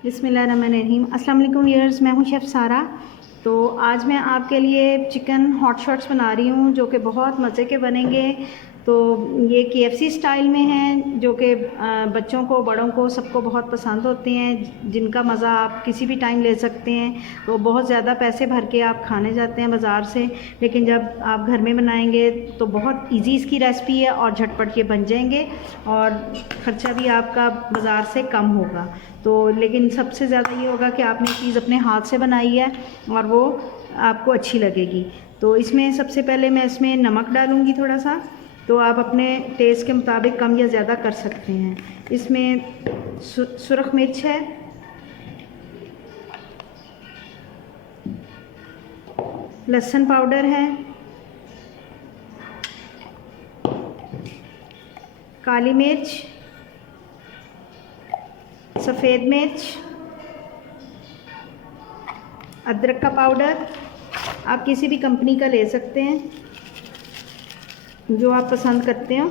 बिस्मिल्लाहिर्रहमानिर्रहीम। अस्सलाम वालेकुम व्यूअर्स, मैं हूं शेफ़ सारा। तो आज मैं आपके लिए चिकन हॉट शॉट्स बना रही हूं जो कि बहुत मज़े के बनेंगे। तो ये KFC स्टाइल में हैं जो कि बच्चों को, बड़ों को, सबको बहुत पसंद होते हैं, जिनका मज़ा आप किसी भी टाइम ले सकते हैं। तो बहुत ज़्यादा पैसे भर के आप खाने जाते हैं बाज़ार से, लेकिन जब आप घर में बनाएंगे तो बहुत इजी इसकी रेसिपी है और झटपट ये बन जाएंगे और ख़र्चा भी आपका बाज़ार से कम होगा। तो लेकिन सबसे ज़्यादा ये होगा कि आपने चीज़ अपने हाथ से बनाई है और वो आपको अच्छी लगेगी। तो इसमें सबसे पहले मैं इसमें नमक डालूँगी थोड़ा सा, तो आप अपने टेस्ट के मुताबिक कम या ज़्यादा कर सकते हैं। इसमें सुरख मिर्च है, लहसुन पाउडर है, काली मिर्च, सफ़ेद मिर्च, अदरक का पाउडर, आप किसी भी कंपनी का ले सकते हैं जो आप पसंद करते हो,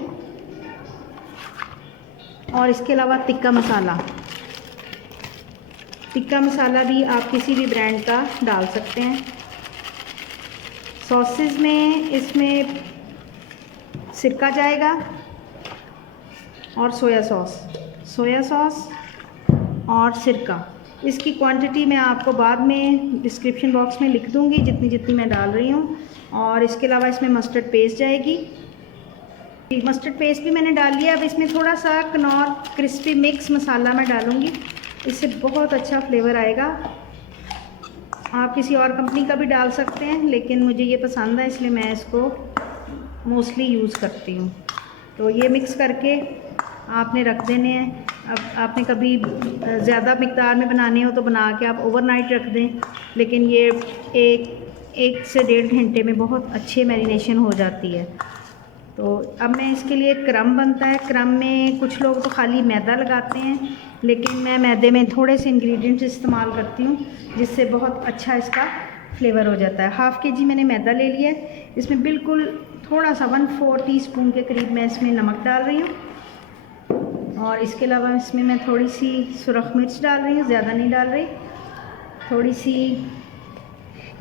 और इसके अलावा टिक्का मसाला भी आप किसी भी ब्रांड का डाल सकते हैं। सॉसेस में इसमें सिरका जाएगा और सोया सॉस और सिरका। इसकी क्वांटिटी मैं आपको बाद में डिस्क्रिप्शन बॉक्स में लिख दूंगी, जितनी जितनी मैं डाल रही हूँ। और इसके अलावा इसमें मस्टर्ड पेस्ट जाएगी। मस्टर्ड पेस्ट भी मैंने डाल लिया। अब इसमें थोड़ा सा कनौर क्रिस्पी मिक्स मसाला मैं डालूँगी, इससे बहुत अच्छा फ्लेवर आएगा। आप किसी और कंपनी का भी डाल सकते हैं, लेकिन मुझे ये पसंद है इसलिए मैं इसको मोस्टली यूज़ करती हूँ। तो ये मिक्स करके आपने रख देने हैं। अब आपने कभी ज़्यादा मिकदार में बनाने हो तो बना के आप ओवरनाइट रख दें, लेकिन ये एक से 1.5 घंटे में बहुत अच्छे मैरिनेशन हो जाती है। तो अब मैं इसके लिए क्रम बनता है। क्रम में कुछ लोग तो खाली मैदा लगाते हैं, लेकिन मैं मैदे में थोड़े से इंग्रेडिएंट्स इस्तेमाल करती हूँ जिससे बहुत अच्छा इसका फ्लेवर हो जाता है। हाफ़ kg मैंने मैदा ले लिया है। इसमें बिल्कुल थोड़ा सा 1/4 टीस्पून के करीब मैं इसमें नमक डाल रही हूँ, और इसके अलावा इसमें मैं थोड़ी सी सुरख मिर्च डाल रही हूँ, ज़्यादा नहीं डाल रही। थोड़ी सी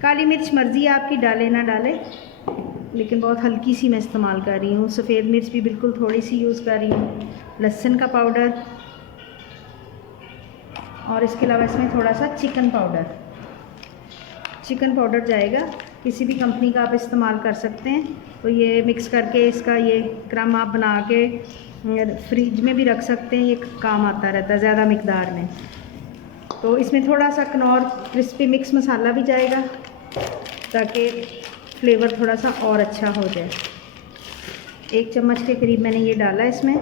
काली मिर्च मर्ज़ी आपकी, डाले ना डाले, लेकिन बहुत हल्की सी मैं इस्तेमाल कर रही हूँ। सफ़ेद मिर्च भी बिल्कुल थोड़ी सी यूज़ कर रही हूँ। लहसुन का पाउडर, और इसके अलावा इसमें थोड़ा सा चिकन पाउडर जाएगा। किसी भी कंपनी का आप इस्तेमाल कर सकते हैं। तो ये मिक्स करके इसका ये क्रम आप बना के फ्रिज में भी रख सकते हैं, ये काम आता रहता है ज़्यादा मिकदार में। तो इसमें थोड़ा सा कनौर क्रिस्पी मिक्स मसाला भी जाएगा ताकि फ्लेवर थोड़ा सा और अच्छा हो जाए। 1 चम्मच के करीब मैंने ये डाला इसमें।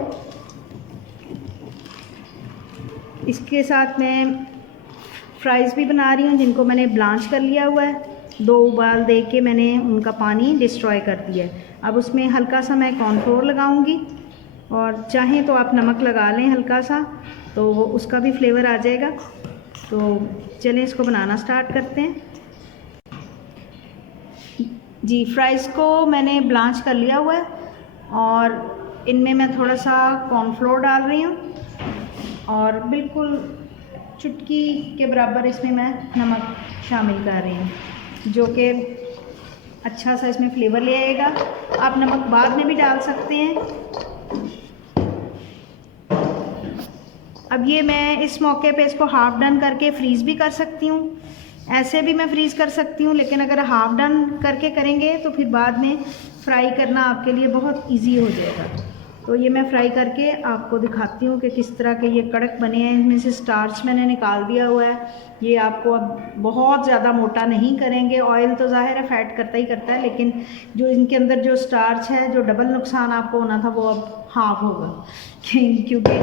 इसके साथ मैं फ्राइज़ भी बना रही हूँ जिनको मैंने ब्लांच कर लिया हुआ है। 2 उबाल दे के मैंने उनका पानी डिस्ट्रॉय कर दिया है। अब उसमें हल्का सा मैं कॉर्नफ्लोर लगाऊंगी, और चाहें तो आप नमक लगा लें हल्का सा, तो वो उसका भी फ्लेवर आ जाएगा। तो चलें इसको बनाना स्टार्ट करते हैं। जी, फ्राइज़ को मैंने ब्लांच कर लिया हुआ है और इनमें मैं थोड़ा सा कॉर्नफ्लोर डाल रही हूँ, और बिल्कुल चुटकी के बराबर इसमें मैं नमक शामिल कर रही हूँ, जो कि अच्छा सा इसमें फ्लेवर ले आएगा। आप नमक बाद में भी डाल सकते हैं। अब ये मैं इस मौके पे इसको हाफ़ डन करके फ्रीज़ भी कर सकती हूँ, ऐसे भी मैं फ्रीज़ कर सकती हूँ, लेकिन अगर हाफ़ डन करके करेंगे तो फिर बाद में फ्राई करना आपके लिए बहुत इजी हो जाएगा। तो ये मैं फ्राई करके आपको दिखाती हूँ कि किस तरह के ये कड़क बने हैं। इनमें से स्टार्च मैंने निकाल दिया हुआ है। ये आपको अब बहुत ज़्यादा मोटा नहीं करेंगे। ऑयल तो ज़ाहिर है फ़ैट करता ही करता है, लेकिन जो इनके अंदर जो स्टार्च है, जो डबल नुकसान आपको होना था, वो अब हाफ होगा, क्योंकि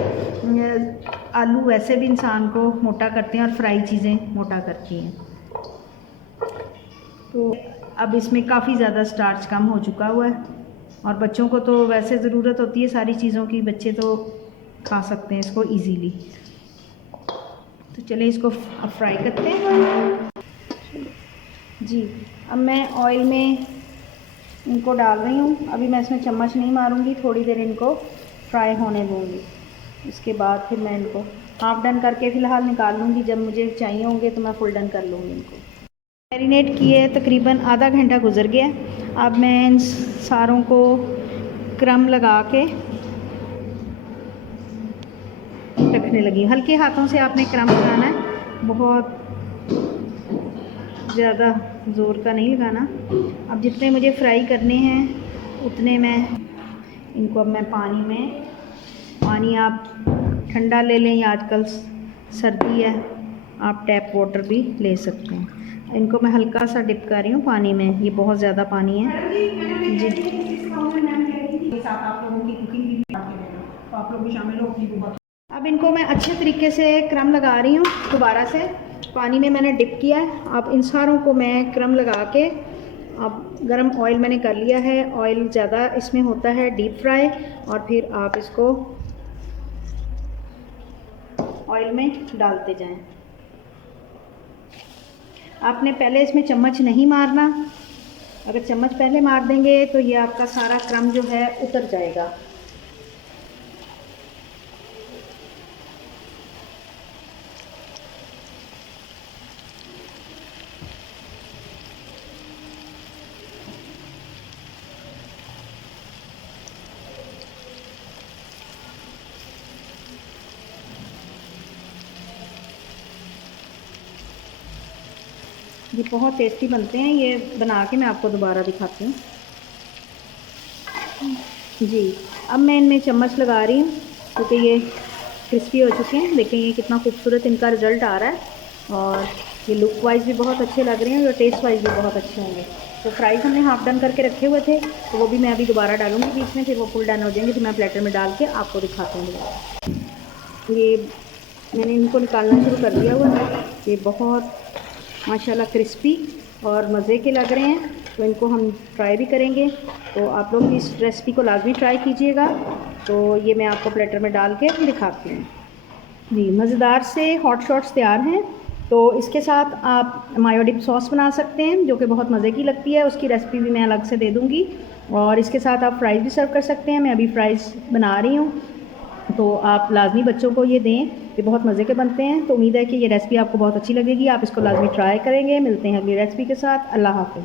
आलू वैसे भी इंसान को मोटा करते हैं और फ्राई चीज़ें मोटा करती हैं। तो अब इसमें काफ़ी ज़्यादा स्टार्च कम हो चुका हुआ है, और बच्चों को तो वैसे ज़रूरत होती है सारी चीज़ों की, बच्चे तो खा सकते हैं इसको इजीली। तो चलिए इसको अब फ्राई करते हैं। जी, अब मैं ऑयल में इनको डाल रही हूँ। अभी मैं इसमें चम्मच नहीं मारूंगी, थोड़ी देर इनको फ्राई होने दूँगी। इसके बाद फिर मैं इनको हाफ डन करके फ़िलहाल निकाल लूँगी। जब मुझे चाहिए होंगे तो मैं फुल डन कर लूँगी इनको। मैरिनेट किए तकरीबन आधा घंटा गुजर गया। अब मैं इन सारों को क्रम लगा के रखने लगी। हल्के हाथों से आपने क्रम लगाना है, बहुत ज़्यादा ज़ोर का नहीं लगाना। अब जितने मुझे फ्राई करने हैं उतने मैं इनको, अब मैं पानी आप ठंडा ले लें या आजकल सर्दी है आप टैप वाटर भी ले सकते हैं। इनको मैं हल्का सा डिप कर रही हूँ पानी में, ये बहुत ज़्यादा पानी है जी। आप लोग भी शामिल हो। अब इनको मैं अच्छे तरीके से क्रम लगा रही हूँ। दोबारा से पानी में मैंने डिप किया है। अब इन सारों को मैं क्रम लगा के, अब गरम ऑयल मैंने कर लिया है। ऑयल ज़्यादा इसमें होता है डीप फ्राई, और फिर आप इसको ऑयल में डालते जाएं। आपने पहले इसमें चम्मच नहीं मारना। अगर चम्मच पहले मार देंगे तो ये आपका सारा क्रम जो है उतर जाएगा। ये बहुत टेस्टी बनते हैं। ये बना के मैं आपको दोबारा दिखाती हूँ जी। अब मैं इनमें चम्मच लगा रही हूँ क्योंकि ये क्रिस्पी हो चुके हैं। देखें ये कितना खूबसूरत इनका रिज़ल्ट आ रहा है, और ये लुक वाइज भी बहुत अच्छे लग रहे हैं और टेस्ट वाइज भी बहुत अच्छे होंगे। तो फ्राइज़ हमने हाफ डन करके रखे हुए थे, तो वो भी मैं अभी दोबारा डालूँगी बीच में, फिर वो फुल डन हो जाएंगे। तो मैं प्लेटर में डाल के आपको दिखाती हूँ। ये मैंने इनको निकालना शुरू कर दिया हुआ है। ये बहुत माशाल्लाह क्रिस्पी और मज़े के लग रहे हैं। तो इनको हम ट्राई भी करेंगे, तो आप लोग इस रेसिपी को लाजमी ट्राई कीजिएगा। तो ये मैं आपको प्लेटर में डाल के दिखाती हूँ जी। मज़ेदार से हॉट शॉट्स तैयार हैं। तो इसके साथ आप मायो डिप सॉस बना सकते हैं जो कि बहुत मज़े की लगती है। उसकी रेसिपी भी मैं अलग से दे दूँगी। और इसके साथ आप फ्राइज़ भी सर्व कर सकते हैं। मैं अभी फ्राइज़ बना रही हूँ, तो आप लाजमी बच्चों को ये दें, ये बहुत मज़े के बनते हैं। तो उम्मीद है कि ये रेसिपी आपको बहुत अच्छी लगेगी। आप इसको लाजमी ट्राई करेंगे। मिलते हैं अगली रेसिपी के साथ। अल्लाह हाफ़िज़।